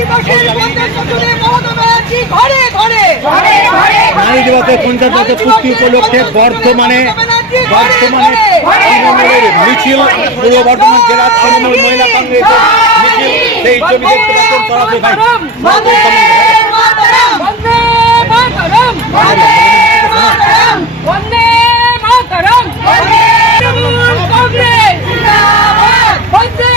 আদিবাসীর পঞ্চায়েত সদনে মমতা ব্যানার্জি ঘরে ঘরে। নারী দিবসের পঞ্চায়েত বছর পূর্তি উপলক্ষে বর্ধমানে বর্ধমানে তৃণমূলের মিছিল পূর্ব বর্ধমান জেলার তৃণমূল মহিলা কংগ্রেসের মিছিল সেই ছবি দেখতে পাচ্ছেন তরাতে ভাই বন্দে মাতরম বন্দে মাতরম বন্দে মাতরম বন্দে মাতরম বন্দে তৃণমূল কংগ্রেস জিন্দাবাদ বন্দে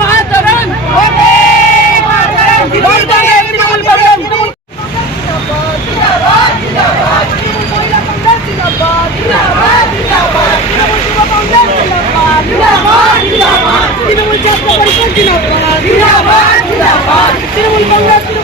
মাতরম বন্দে মাতরম বন্দে তৃণমূল কংগ্রেস তৃণমূল জিন্দাবাদ জিন্দাবাদ তৃণমূল মহিলা কংগ্রেস জিন্দাবাদ জিন্দাবাদ জিন্দাবাদ তৃণমূল যুব কংগ্রেস জিন্দাবাদ জিন্দাবাদ জিন্দাবাদ তৃণমূল ছাত্র পরিষদ জিন্দাবাদ তৃণমূল কংগ্রেস